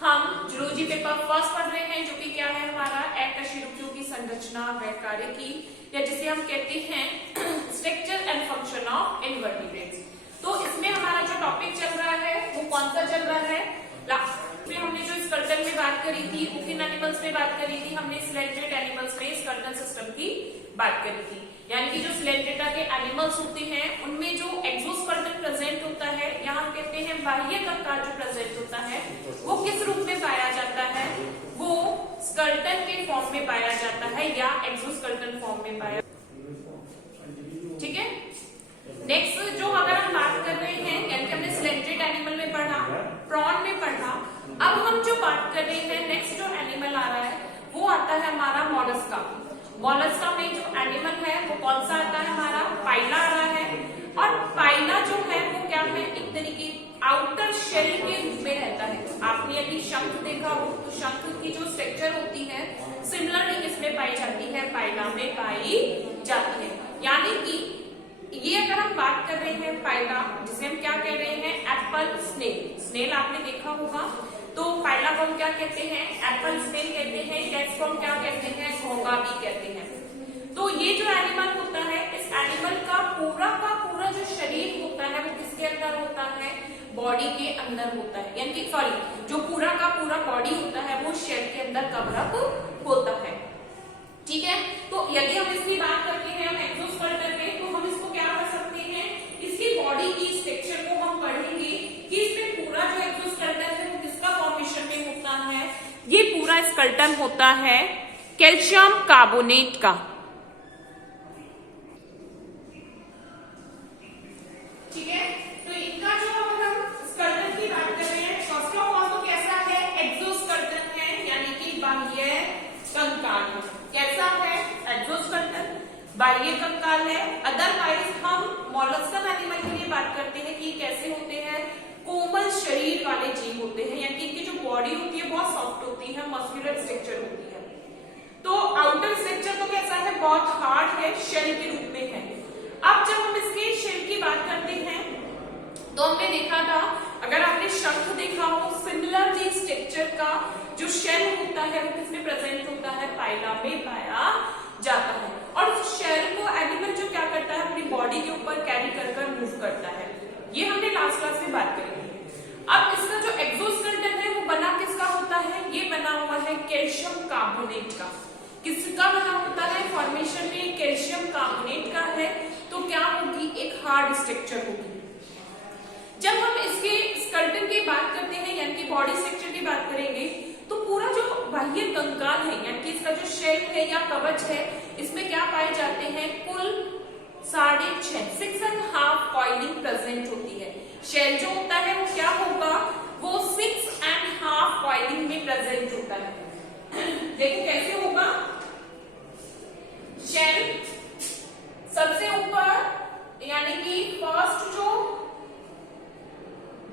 हम zoology paper first पढ़ रहे हैं, जो कि क्या है हमारा अकशेरुकियों की संरचना व कार्यकी, या जिसे हम कहते हैं structure and function of invertebrates. तो इसमें हमारा जो टॉपिक चल रहा है वो कौन सा चल रहा है? लास्ट में हमने जो स्केलेटन में बात करी थी, उकिन एनिमल्स में बात करी थी, हमने सिलेंड्रेट एनिमल्स में स्केलेटन सिस्टम की बात करी थी। यानी कि जो सिलेंड्रेटा के एनिमल्स होते हैं उनमें जो एक्सोस्केलेटन प्रेजेंट होता है, यहाँ हम कहते हैं बाह्य कंकाल जो प्रेजेंट होता है वो किस रूप में पाया जाता है? वो स्केलेटन के फॉर्म में पाया जाता है या एक्सोस्केलेटन फॉर्म में पाया। ठीक है, नेक्स्ट जो अगर हम बात कर रहे हैं, यानी कि हमने सिलेंड्रेट एनिमल में पढ़ा, प्रॉन में पढ़ा, अब हम जो बात कर रहे हैं नेक्स्ट जो एनिमल आ रहा है वो आता है हमारा मोलस्का। मोलस्का में जो एनिमल है वो कौन सा आता है? हमारा पाइला आ रहा है। और पाइला जो है वो क्या है? एक तरीके आउटर शेल के रूप में रहता है। आपने यदि शंख देखा हो तो शंख की जो स्ट्रक्चर होती है सिमिलरली इसमें पाई जाती है, पाइला में पाई जाती है। यानी कि ये अगर हम बात कर रहे हैं पाइला, जिसे हम क्या कह रहे हैं? Apple snail. स्नेल आपने देखा होगा, तो पाइला को हम क्या कहते हैं? एप्पल स्नेल कहते हैं। कैट्स को हम क्या कहते हैं? घोंगा भी कहते हैं। तो ये जो एनिमल होता है, इस एनिमल का पूरा जो शरीर होता है वो किसके अंदर होता है? बॉडी के अंदर होता है। यानी कि सॉरी, जो पूरा का पूरा बॉडी होता है वो शेल के अंदर कवर अप होता है। ठीक है, तो यदि हम इसकी बात करते हैं हम एक्सोस्केलेटन में, तो हम इसको क्या कर सकते हैं? इसकी बॉडी की स्ट्रक्चर को हम पढ़ेंगे कि इसमें पूरा जो एक्सोस्केलेटन है वो किसका फॉर्मेशन में होता है? ये पूरा स्केलेटन होता है कैल्शियम कार्बोनेट का। ठीक है, तो इनका जो अगर हम स्केलेटन की बात कर रहे हैं, फर्स्ट ऑफ ऑल तो कैसा है? एक्सोस्केलेटन है, यानी कि बाह्य कंकाल। कैसा है? एक्सोस्केलेटन बाह्य कंकाल है। अदरवाइज हम मोलस्कन एनिमल के लिए बात करते हैं कि कैसे होते हैं? कोमल शरीर वाले जीव होते हैं, यानी कि इनकी जो बॉडी होती है बहुत सॉफ्ट होती है, मस्कुलर स्ट्रक्चर होती है। तो आउटर स्ट्रक्चर तो कैसा है? बहुत हार्ड है, शेल के रूप में है। अब जब हम इसके शेल की बात करते हैं तो हमने देखा था, अगर आपने शंख देखा हो, सिमिलरली स्ट्रक्चर का जो शेल होता है वो किसमें प्रेजेंट होता है? पाइला में पाया जाता है। और उस शेल को एनिमल जो क्या करता है? अपनी बॉडी के ऊपर कैरी कर मूव करता है। ये हमने लास्ट क्लास में बात करी थी। अब इसका जो एक्सोस्केलेटन है वो बना किसका होता है? ये बना हुआ है कैल्शियम कार्बोनेट का। किसका बना होता है? फॉर्मेशन में कैल्शियम कार्बोनेट का है। तो क्या होगी? एक हार्ड स्ट्रक्चर होगी। जब हम इसके स्केलेटन की बात करते हैं, यानी कि बॉडी स्ट्रक्चर की बात करेंगे, तो पूरा जो बाह्य कंकाल है, यानी कि इसका जो शेल है या कवच है, इसमें क्या पाए जाते हैं? कुल 6.5 कॉइलिंग प्रेजेंट होती है। शेल जो होता है वो क्या होगा? वो 6.5 कॉइलिंग में प्रेजेंट होता है। देखो कैसे होगा? शेल सबसे ऊपर, यानी कि फर्स्ट जो,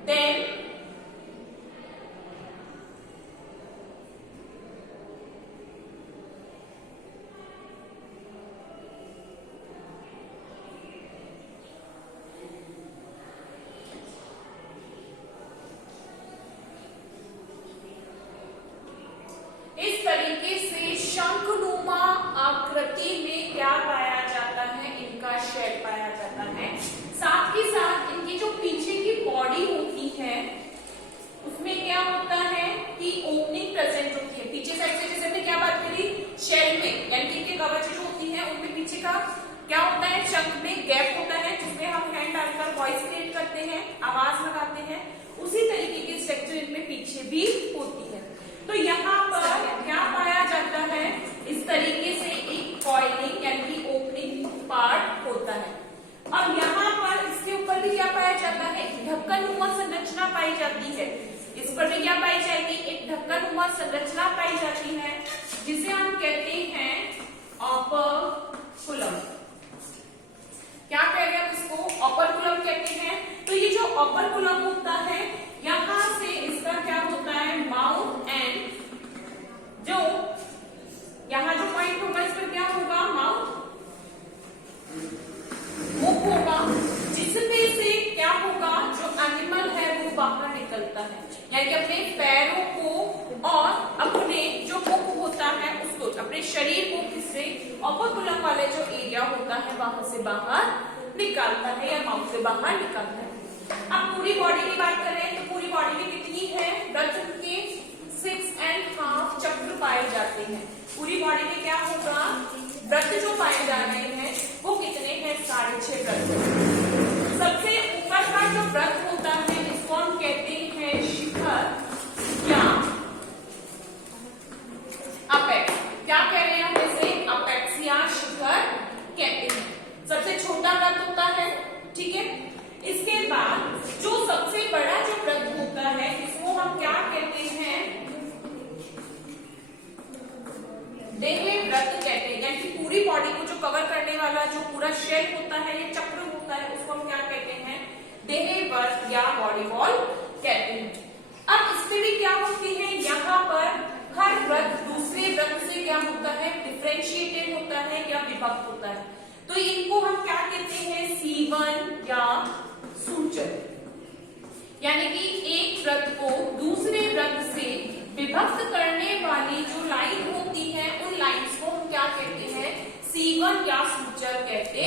देन इस तरीके से शंखनुमा आकृति में क्या पाया जाता है? इनका शेल पाया जाता है। साथ ही साथ इनकी जो पीछे की बॉडी होती है उसमें क्या होता है कि ओपनिंग प्रेजेंट होती है पीछे साइड से। जैसे हमने क्या बात करी? शेल में, यानी कि इनके कवच जो होती है उनमें पीछे का क्या होता है? शंख में गैप होता है जिसमें हम हैंड डालकर वॉइस क्रिएट करते हैं, आवाज लगाते हैं। उसी तरीके की स्ट्रक्चर इनमें पीछे भी होती है। तो यहाँ पर क्या पाया जाता है? इस तरीके से एक कॉइलिंग यानी कि ओपनिंग पार्ट होता है। और यहाँ पर इसके ऊपर भी क्या पाया जाता है? ढक्कनुमा संरचना पाई जाती है। इस पर भी क्या पाई जाएगी? एक ढक्कनुमा संरचना पाई जाती है, जिसे हम कहते हैं ऑपरकुलम। क्या कह रहे हैं इसको? ऑपरकुलम कहते हैं। तो ये जो ऑपरकुलम होता है, यहां से इसका क्या होता है? माउथ एंड जो यहां जो पॉइंट होगा इस पर क्या होगा? माउथ मुख होगा, जिसमें से क्या होगा? जो एनिमल है वो बाहर निकलता है, यानी कि अपने पैरों को वाला जो एरिया होता है वहां से बाहर निकालता है या माउथ से बाहर निकालता है। अब पूरी बॉडी की बात करें तो पूरी बॉडी में कितनी है, वृत्त के 6.5 चक्र पाए जाते हैं। पूरी बॉडी में क्या होगा, वृत्त जो पाए जा रहे हैं वो कितने हैं, 6.5 वृत्त। सबसे ऊपर का जो वृत्त होता है इसको हम कहते हैं शिखर या अपेक्स। क्या कह रहे हैं हम इसे, अपेक्स या शिखर कहते हैं। सबसे छोटा वृत्त होता है, ठीक है। इसके बाद जो सबसे बड़ा जो वृत्त होता है इसको हम क्या कहते हैं, देह वृत्त कहते हैं। यानी कि पूरी बॉडी को जो कवर करने वाला जो पूरा शेल होता है या चक्र होता है उसको हम क्या कहते हैं, देह वृत्त या बॉडी वॉल कहते हैं। अब इसमें भी क्या होती है, यहाँ पर हर वृत्त दूसरे वृत्त से क्या होता है, डिफरेंशिएटेड होता है या विभक्त होता है। तो इनको हम क्या कहते हैं, सीवन या सूचक। यानी कि एक वृत्त को दूसरे वृत्त से विभक्त करने वाली जो लाइन होती है उन लाइंस को हम क्या कहते हैं, सीवन या सूचक कहते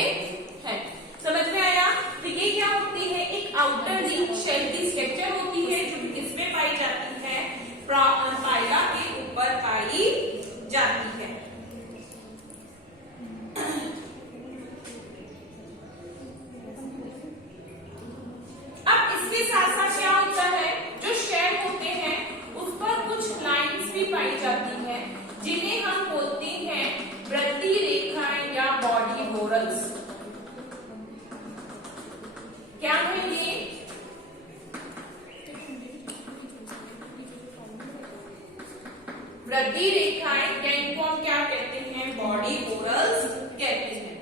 हैं। समझ में आया। तो ये क्या होती है, एक आउटर रिंग शेल की स्ट्रक्चर होती है जो इसमें पाई जाती है, पाइला के ऊपर पाई जाती है। अब इसके साथ साथ क्या होता है, जो शेल होते हैं उस पर कुछ लाइंस भी पाई जाती हैं जिन्हें हम बोलते हैं वृत्तीय रेखाएं या बॉडी वोरल्स। क्या है ये, वृत्तीय रेखाएं या इनको हम क्या कहते हैं, बॉडी वोरल्स कहते हैं।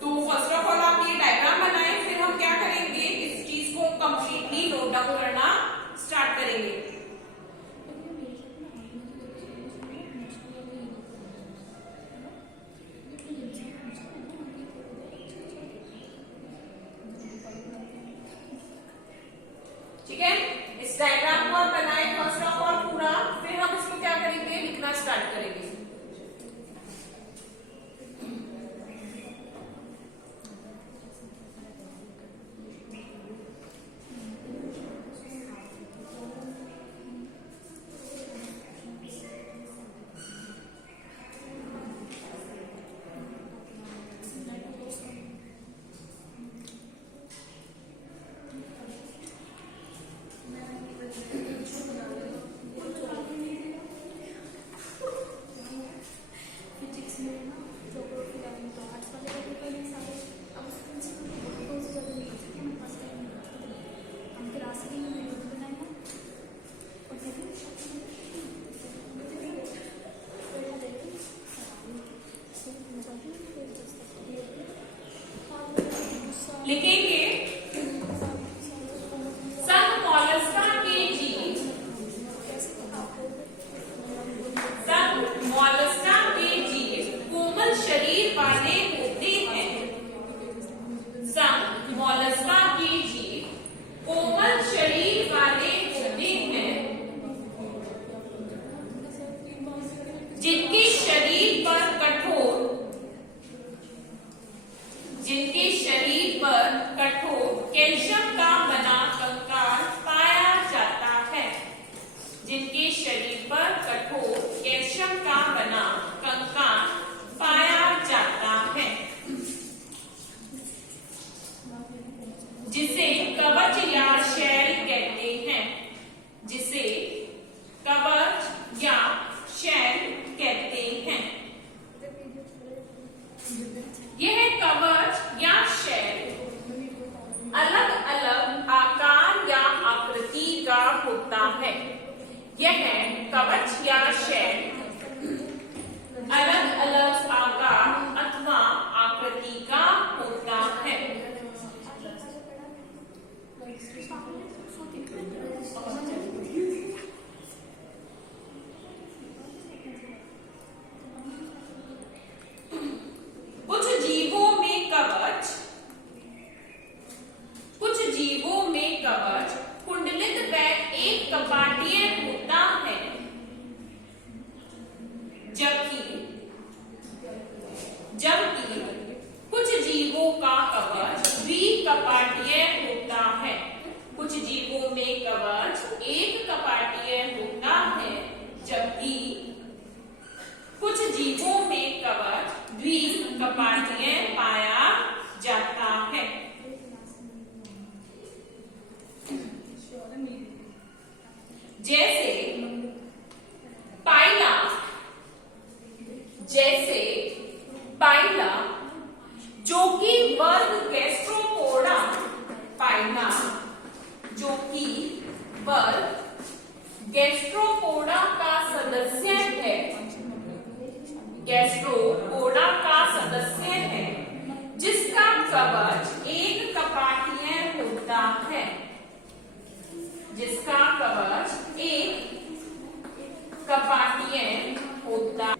तो फर्स्ट ऑफ ऑल आप ये डायग्राम बनाएं, फिर हम क्या करेंगे, इस चीज को कंप्लीटली नोट डाउन करना स्टार्ट करेंगे। ठीक है, इस डायग्राम को आप बनाएं फर्स्ट ऑफ ऑल पूरा, फिर हम इसको क्या करेंगे, लिखना स्टार्ट करेंगे। लिखेंगे सब मॉलस्का के जीव, सब मॉलस्का के जीव कोमल शरीर वाले होते हैं। सब मॉलस्का के जीव कोमल शरीर वाले होते हैं जिनके शरीर पर कठोर कैल्शियम का बना कंकाल पाया जाता है। जिनके शरीर पर कठोर कैल्शियम का बना कंकाल पाया जाता है, जिसे कवच या शैल कहते हैं। जिसे कवच या शैल कहते हैं। यह कवच या शैल अलग अलग आकार या आकृति का होता है। यह कवच या शैल अलग अलग आकार अथवा आकृति का होता है। जीवों में कवच द्विकपाटीय पाया जाता है। जैसे पाइला जो कि वर्ग गैस्ट्रोपोडा पाइला जो कि वर्ग गैस्ट्रोपोडा का सदस्य है, गैस्ट्रोपोडा का सदस्य है, जिसका कवच एक कपाटीय होता है, जिसका कवच एक कपाटीय होता है।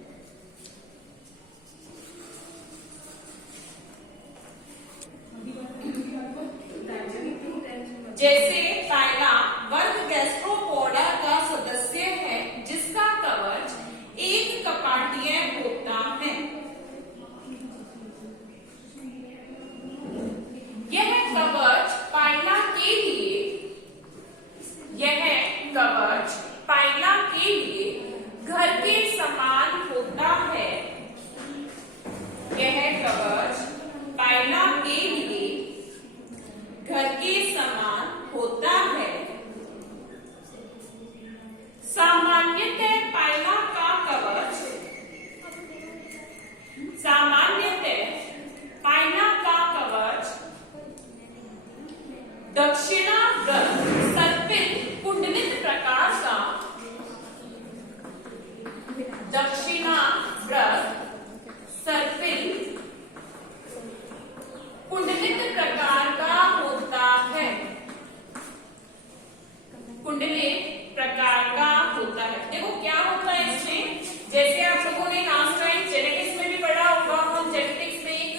जैसे पाइला वर्ग गैस्ट्रोपोडा का सदस्य है, जिसका कवच एक कपाटीय होता है। यह कवच पाइला के लिए, यह कवच पाइला के लिए घर के समान होता है। यह कवच पाइला के लिए घर के समान होता है। सामान्यतः पाइला का कवच, सामान्यतः पाइला का कवच दक्षिणावर्त सर्पिल कुंडलित प्रकार का, दक्षिणावर्त सर्पिल कुंडलित प्रकार का होता है, कुंडलित प्रकार का होता है। देखो क्या होता है इसमें, जैसे आप लोगों ने लास्ट टाइम जेनेटिक्स में भी पढ़ा होगा, हम जेनेटिक्स में एक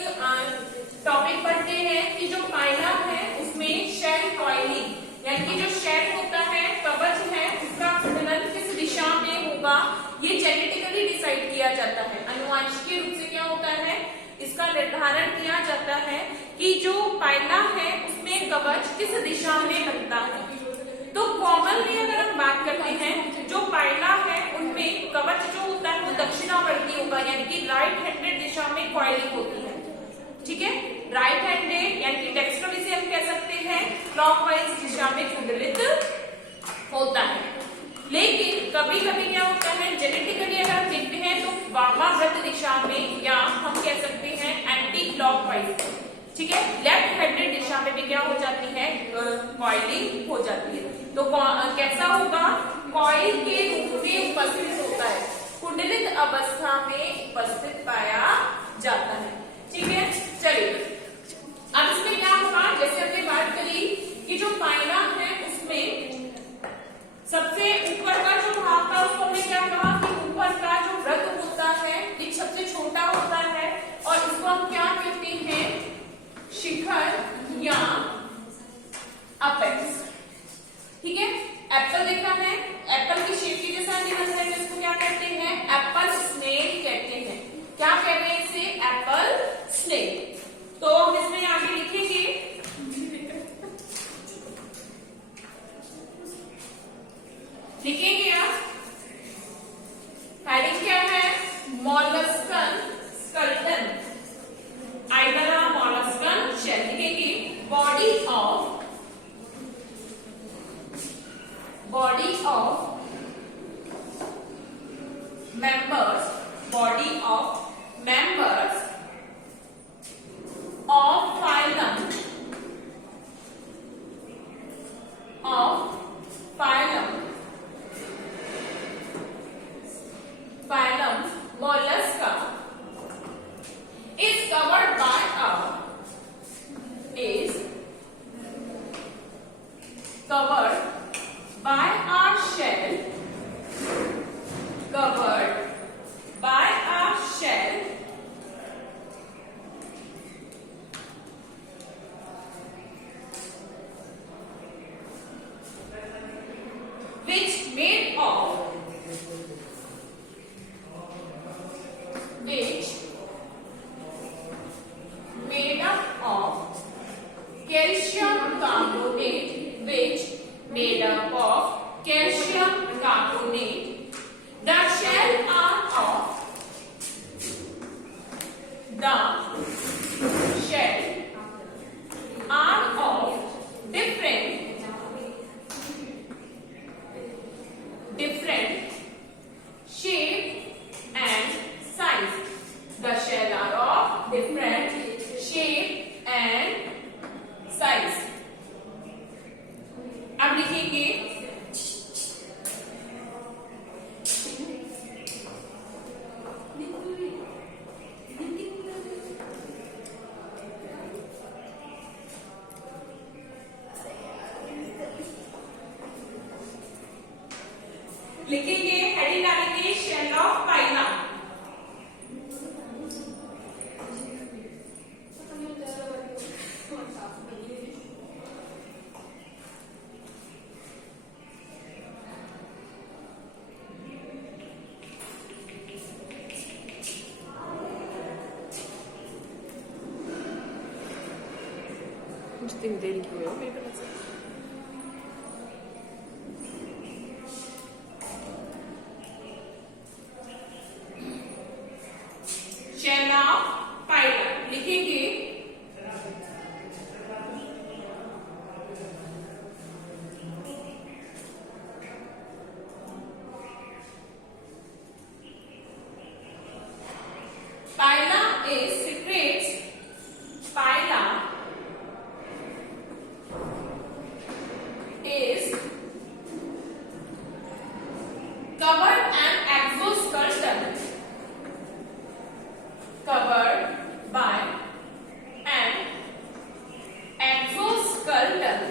टॉपिक पढ़ते हैं कि जो पाइला है उसमें शेल कॉइलिंग, यानी कि जो शेल होता है, कवच है, उसका कुंडलन किस दिशा में होगा ये जेनेटिकली डिसाइड किया जाता है। आनुवंशिक रूप से क्या होता है, इसका निर्धारण किया जाता है कि जो पाइला है उसमें कवच किस दिशा में बनता है। तो कॉमनली अगर हम बात करते हैं, जो पाइला है उनमें कवच जो होता है वो दक्षिणावर्ती होगा, यानी कि राइट हैंडेड दिशा में कॉइलिंग होती है। ठीक है, राइट हैंडेड यानी कि टेक्सचुअली से हम कह सकते हैं क्लॉकवाइज दिशा में कुंडलित होता है। लेकिन कभी कभी क्या होता है, जेनेटिकली अगर हम देखते हैं तो वामावर्त दिशा में, या हम कह सकते हैं एंटी क्लॉकवाइज, ठीक है, लेफ्ट हैंडेड दिशा में भी क्या हो जाती है, कॉइलिंग हो जाती है। तो कैसा होगा, कॉइल के रूप में उपस्थित होता है, कुंडलित अवस्था में उपस्थित पाया जाता है। ठीक है, चलिए अब इसमें क्या होगा, जैसे हमने बात करी कि जो पाइला है उसमें सबसे ऊपर का जो भाग था उसको हमने क्या कहा कि ऊपर का जो वृत्त होता है ये सबसे छोटा होता है, और इसको हम क्या कहते हैं, शिखर या अपेक्स। ठीक है, एप्पल देखा है, एप्पल की शेप की जैसा निबंध है, इसको क्या कहते हैं, एप्पल स्नेल कहते हैं। क्या कह रहे हैं इसे, एप्पल स्नेल। तो हम इसमें आगे लिखेंगे, लिखेंगे आप, हेडिंग क्या है, मॉलस्कन स्केलेटन, आइगरा मॉलस्कन शेल। लिखेंगे body of members, body of members of phylum mollusca is covered by a shell, covered by a shell which made up of calcium carbonate, which made up of calcium carbonate. The shell are of the shell are of different shape and size. The shell are of different shape and size. अब लिखेंगे heading डालेंगे shell of पाइला. जितनी देरी की हो मेरे पास shell of पाइला लिखेंगे पाइला is secretes. Paila is covered an exoskeleton. Covered by an exoskeleton.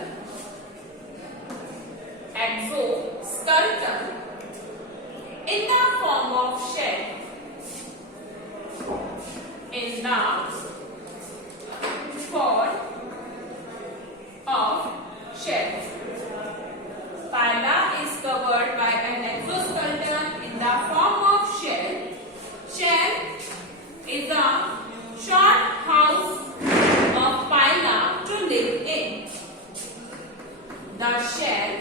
Exoskeleton in the form of shell. In the form of shell. Paila is covered by an exoskeleton in the form of shell. Shell is a short house of Paila to live in. The shell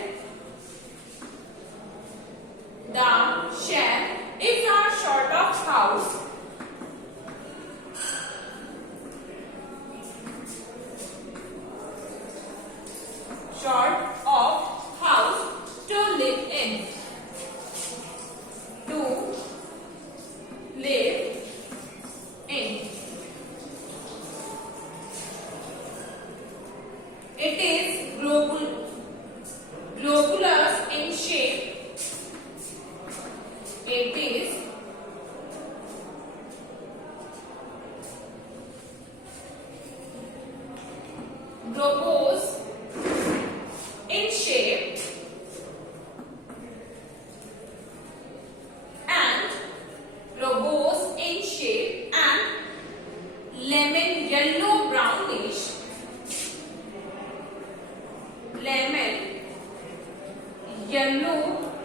is a sort of house to live in. To live in. It is globulous in shape. It is globose in shape and lemon yellow brownish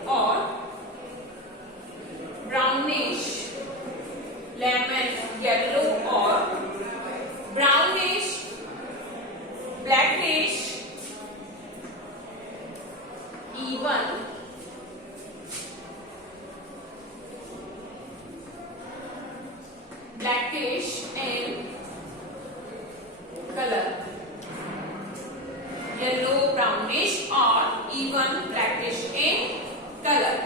or brownish lemon yellow or brownish blackish even blackish in color. Yellow, brownish or even blackish in color.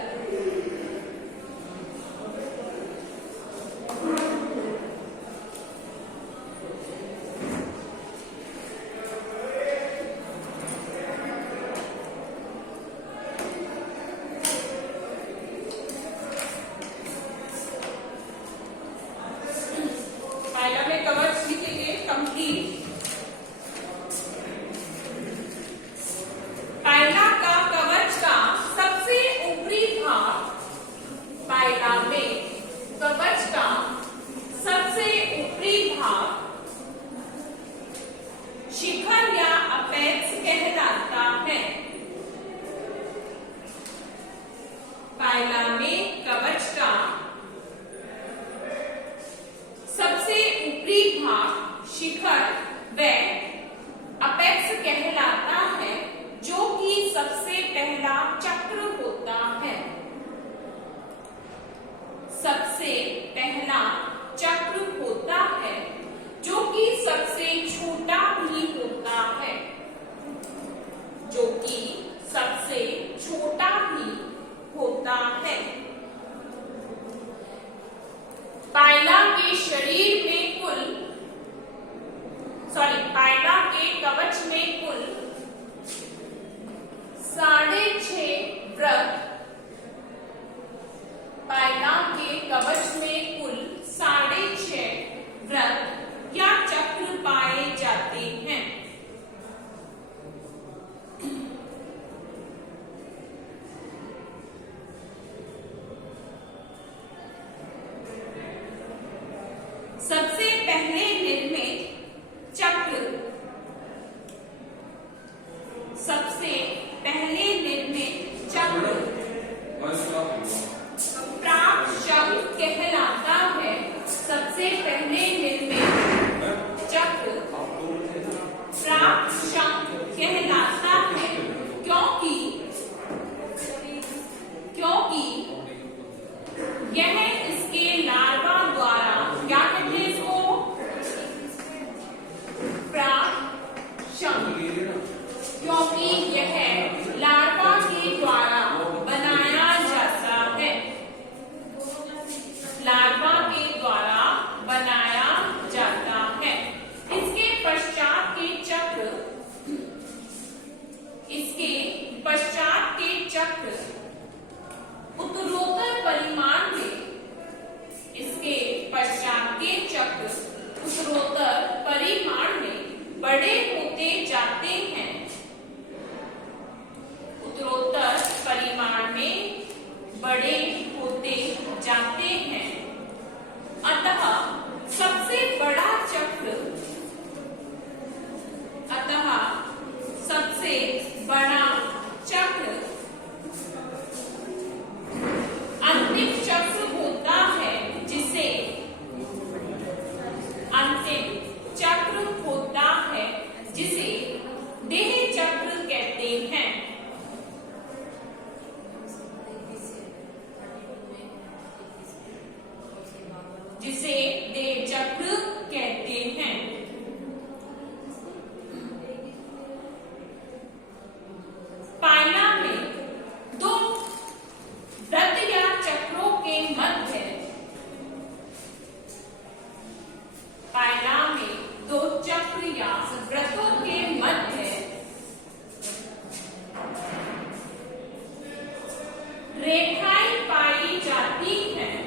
रेखाएं पाई जाती हैं,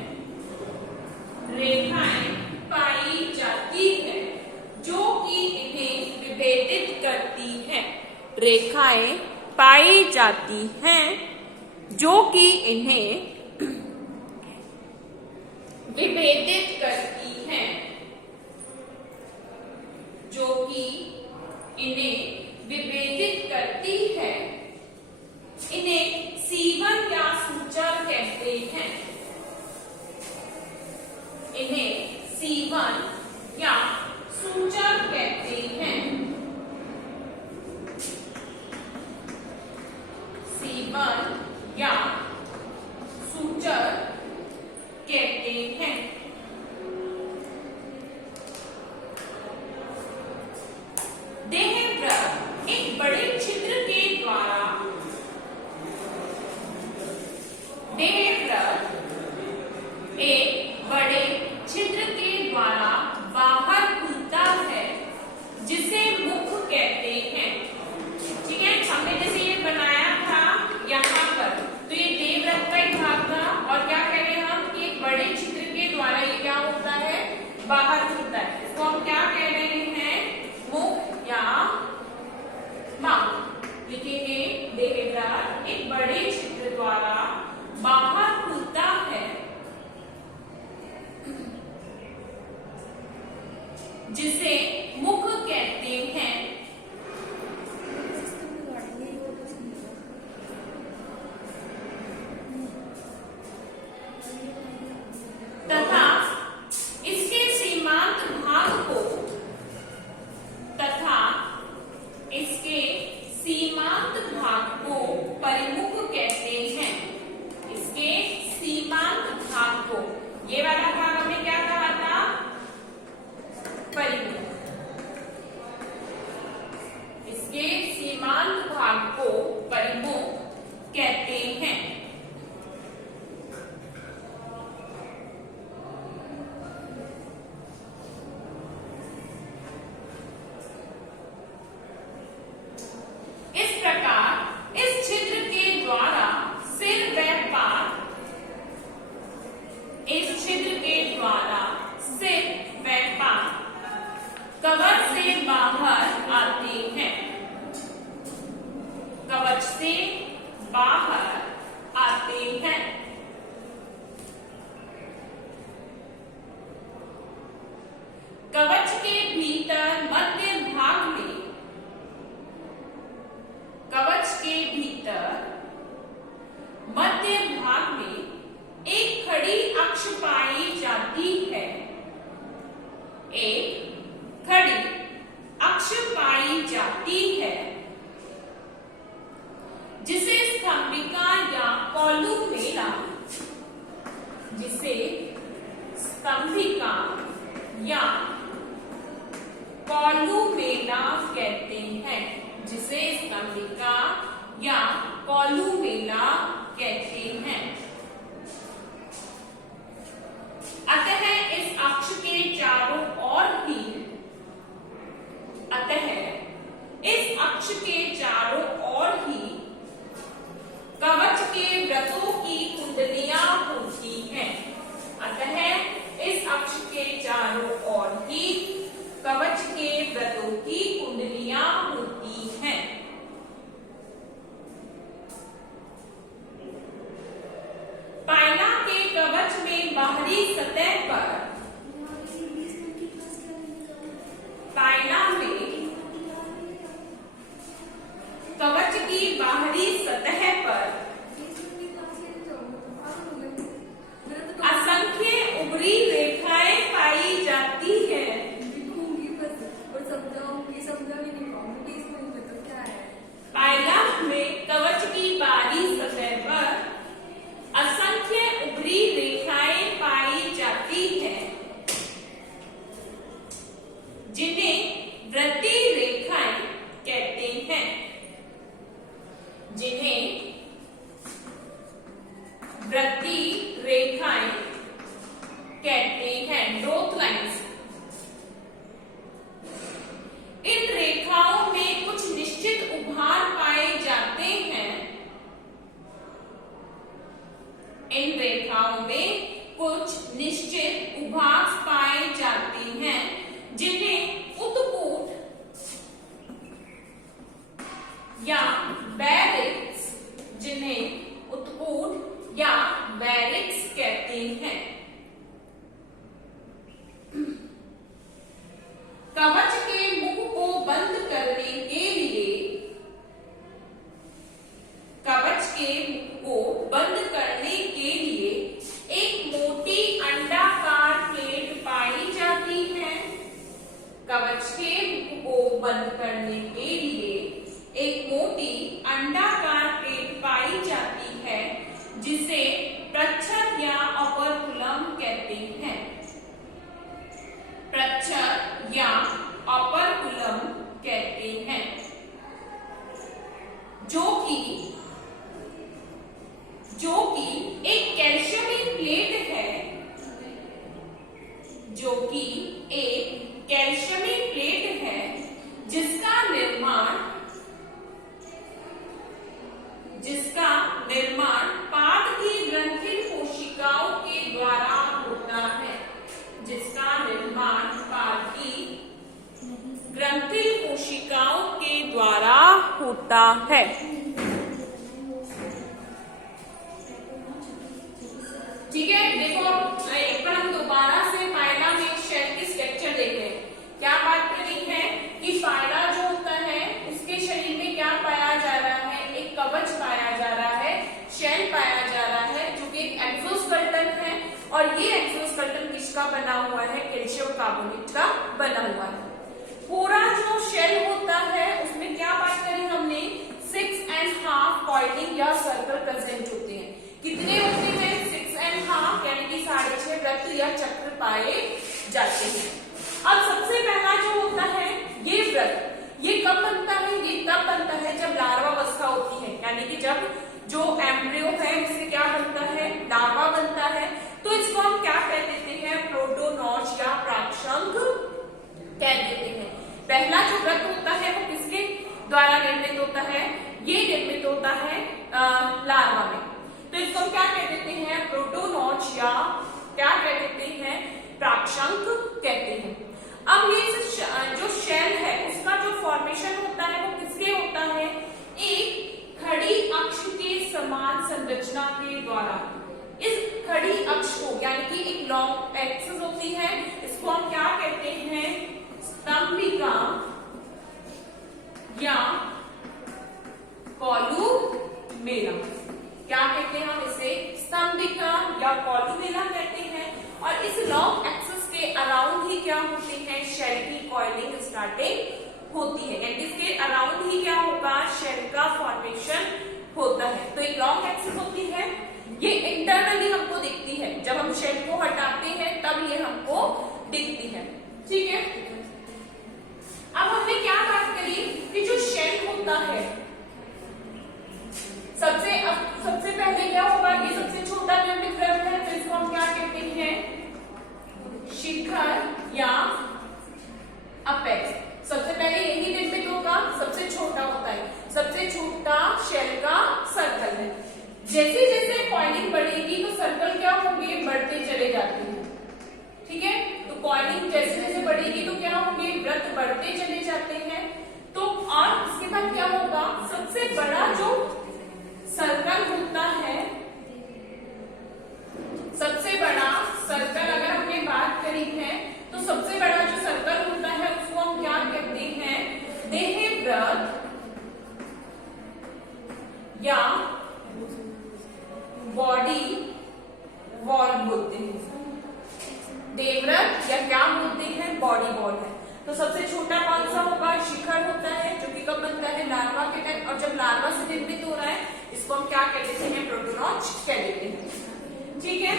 रेखाएं पाई जाती हैं जो कि इन्हें विभेदित करती हैं। रेखाएं पाई जाती हैं जो कि इन्हें विभेदित करती हैं, जो कि इन्हें विभेदित करती है। इन्हें सीवन या सूचर कहते हैं। इन्हें सीवन या सूचर कहते हैं। सीवन या सूचर कहते हैं। देहव्रत एक बड़े छिद्र के द्वारा, देहव्रत एक बड़े छिद्र के द्वारा बाहर खुलता है, जिसे मुख कहते हैं। ठीक है, हमने जैसे ये बनाया था यहाँ पर, तो ये देहव्रत का एक भाग था और क्या कह रहे हैं हम कि एक बड़े छिद्र के द्वारा ये क्या होता है, बाहर खुलता है। इसको हम क्या कह रहे हैं, मुख या माउथ। लिखेंगे देहव्रत एक बड़े छिद्र द्वारा बाहर खुलता है, जिसे मुख कहते हैं। तथा इसके सीमांत भाग को, तथा इसके सीमांत भाग को परिमुख कहते हैं। इसके सीमांत भाग को, ये वाला भाग हमने क्या कहा था, परिमुख। इसके सीमांत भाग को परिमुख कहते हैं। इस प्रकार इस छिद्र के द्वारा सिर व पाद, इस छिद्र के द्वारा सिर व पाद कवच से बाहर आते हैं, कवच से बाहर आते हैं। कवच के भीतर मध्य भाग में, कवच के भीतर मध्य भाग में एक खड़ी अक्ष पाई जाती है। एक खड़ी अक्ष पाई जाती है, जिसे स्तंभिका या कॉलुमेला, जिसे स्तंभिका या कॉलुमेला कहते हैं, जिसे स्तंभिका या कॉलुमेला कहते हैं। अतः इस अक्ष के चारों ओर ही, अतः इस अक्ष के चारों ओर ही कवच के व्रतों की कुंडलियां होती हैं। अतः इस अक्ष के चारों ओर ही कवच के व्रतों की कुंडलियां होती हैं। पायला के कवच में बाहरी सतह पर, पायला में कवच की बाहरी सतह पर असंख्य उभरी रेखाएं पाई जाती हैं। पायला में कवच की बाहरी सतह पर असंख्य उभरी रेखाएं पाई जाती है। इन रेखाओं में कुछ निश्चित उभाग पाए जाते हैं जिन्हें उत्कूट या बैरिक्स कहते हैं। कवच के मुख को बंद करने के लिए एक मोटी अंडाकार प्लेट पाई जाती है। कवच के मुख को बंद करने के लिए एक मोटी अंडाकार प्लेट पाई जाती है जिसे प्रच्छद या ऑपरकुलम कहते हैं। प्रच्छद या ऑपरकुलम कहते हैं, जो कि एक कैल्शियमी प्लेट है, जिसका निर्माण पाद की ग्रंथिल कोशिकाओं के द्वारा होता है। जिसका निर्माण पाद की ग्रंथिल कोशिकाओं के द्वारा होता है। ठीक है, देखो एक बार हम दोबारा से फाइला में शेल की स्ट्रक्चर देखें। क्या बात करी है कि फाइला जो होता है उसके शरीर में क्या पाया जा रहा है, एक कवच पाया जा रहा है, शेल पाया जा रहा है जो कि एक एक्सोस्केलेटन है। और ये एक्सोस्केलेटन किसका बना हुआ है, कैल्शियम कार्बोनेट का बना हुआ है। पूरा जो शेल होता है उसमें क्या बात करी हमने, 6.5 कॉइलिंग या सर्कल प्रेजेंट होते हैं। कितने होते हैं, 6.5 यानी कि 6.5 वृत्त या चक्र पाए जाते हैं। अब सबसे पहला जो होता है ये वृत्त, ये कब बनता है, ये तब बनता है जब लार्वा अवस्था होती है, यानी कि जब जो एम्ब्रियो है इससे क्या बनता है, लार्वा बनता है। तो इसको हम क्या कह देते हैं, प्रोटोनॉच या प्राक्षांग कह देते हैं। पहला जो वृत्त होता है वो किसके द्वारा निर्मित होता है, ये निर्मित होता है लार्वा में। तो इसको हम क्या कह देते हैं, प्रोटोनॉच या क्या कह देते हैं, प्राक्षांग कहते हैं। अब ये जो शेल है उसका जो फॉर्मेशन होता है वो किसके होता है, एक खड़ी अक्ष के समान संरचना के द्वारा। इस खड़ी अक्ष को यानी कि एक लॉन्ग एक्सिस होती है, इसको हम क्या कहते हैं, स्तंभिका या कॉलुमेला। क्या कहते हैं हम इसे, स्तंभिका या कॉलुमेला कहते हैं। और इस लॉन्ग एक्सिस के अराउंड ही क्या होते हैं, शेल की कॉइलिंग स्टार्टिंग होती है, यानी इसके अराउंड ही क्या होगा, शेल का फॉर्मेशन होता है। तो एक लॉन्ग एक्सिस होती है, ये इंटरनली हमको दिखती है, जब हम शेल को हटाते हैं तब ये हमको दिखती है। ठीक है, अब हमने क्या बात करी कि जो शेल होता है सबसे पहले क्या होगा, ये सबसे छोटा निर्मित वृत्त है, तो इसको हम क्या कहते हैं, शिखर या अपेक्स। सबसे पहले यही निर्मित होगा, सबसे छोटा होता है, सबसे छोटा शेल का सर्कल है। जैसे जैसे कॉइलिंग बढ़ेगी तो सर्कल क्या होंगे, बढ़ते चले जाते हैं। ठीक है, तो कॉइलिंग जैसे जैसे बढ़ेगी तो क्या होंगे, वृत्त बढ़ते चले जाते हैं। तो और इसके बाद क्या होगा, सबसे बड़ा जो सर्कल होता है, सबसे बड़ा सर्कल अगर हमने बात करी है तो सबसे बड़ा जो सर्कल होता है उसको हम क्या कहते हैं, देहवृत्त या बॉडी वॉल बोलते हैं। देवव्रत या क्या बोलते हैं, बॉडी वॉल है। तो सबसे छोटा कौन सा होगा, शिखर होता है, जो कि कब बनता है, लार्वा के टाइम। और जब लार्वा से निर्मित हो रहा है इसको हम क्या कह देते हैं, प्रोटोनॉच कह देते हैं। ठीक है,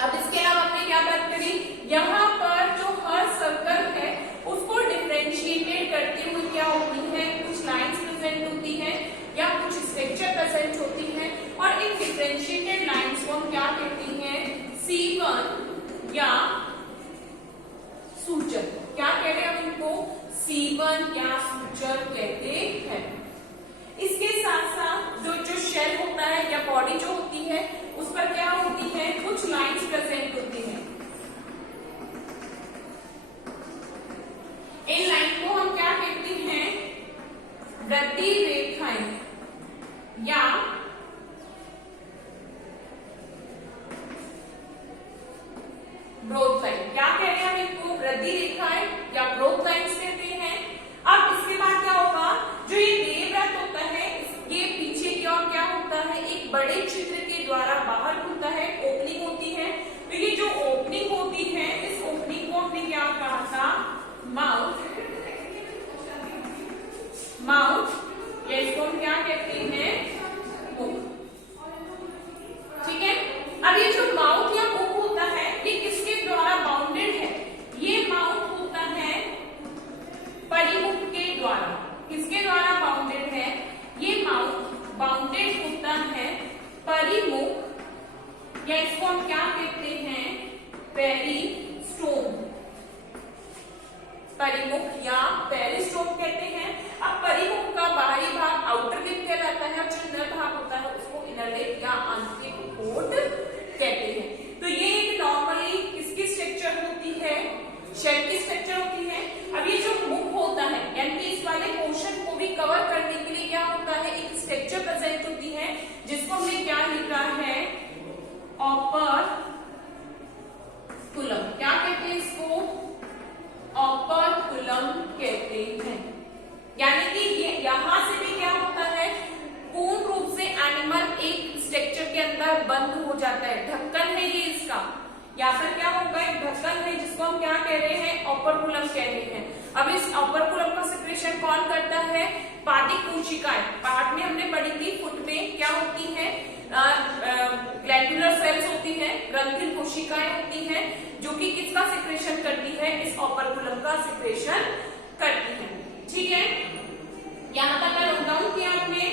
अब इसके अलावा हमने क्या बात करी, यहाँ पर जो हर सर्कल है उसको डिफरेंशिएटेड करते हुए क्या होती है, कुछ लाइंस प्रेजेंट होती है या कुछ स्ट्रक्चर प्रेजेंट होती है। और इन डिफरेंशिएटेड लाइंस को हम क्या कहते हैं, C1 या सूचक। क्या कह रहे हैं हम इनको, C1 या सूचक कहते हैं। इसके साथ साथ जो शेल होता है या बॉडी जो होती है उस पर क्या द्वारा बाहर खुलता है, ओपनिंग होती है। तो ये जो ओपनिंग होती है, इस ओपनिंग को हमने क्या कहा था, माउथ, माउथ, या इसको हम क्या कहते हैं, मुख। ठीक है। अब ये जो माउथ या मुख होता है, ये किसके द्वारा बाउंडेड है, ये माउथ होता है परिमुख के द्वारा। किसके द्वारा बाउंडेड है, ये माउथ बाउंडेड होता है परिमुख, या इसको हम क्या कहते हैं, पेरिस्टोम, परिमुख या पेरिस्टोम कहते हैं। अब परिमुख का बाहरी भाग आउटर लिप कहलाता है, और जो इनर भाग होता है उसको इनर लिप या आंतरिक होठ कहते हैं। तो ये एक नॉर्मली किसकी स्ट्रक्चर होती है, शेल की स्ट्रक्चर होती है। अब ये जो मुख होता है, यानी कि इस वाले पोर्शन को भी कवर करने के लिए क्या होता है, एक स्ट्रक्चर प्रेजेंट होती है, जिसको हमने क्या लिखा है, ऑपरकुलम। क्या कहते हैं इसको, ऑपरकुलम कहते हैं। यानी कि ये यहां से भी क्या होता है, पूर्ण रूप से एनिमल एक स्ट्रक्चर के अंदर बंद हो जाता है, ढक्कन है ये इसका, या फिर क्या होगा, एक ढक्कन है जिसको हम क्या कह रहे हैं, ऑपरकुलम कह रहे हैं। अब इस ऑपरकुलम का सिक्रेशन कौन करता है, पार्टिक कोशिकाएं। पार्ट में हमने पढ़ी थी, फुट में क्या होती है, ग्लैंडुलर सेल्स होती है, ग्रंथिल कोशिकाएं होती हैं, जो कि किसका सिक्रेशन करती है, इस ऑपरकुलम का सिक्रेशन करती है। ठीक है, यहां तक नोट डाउन किया हमने।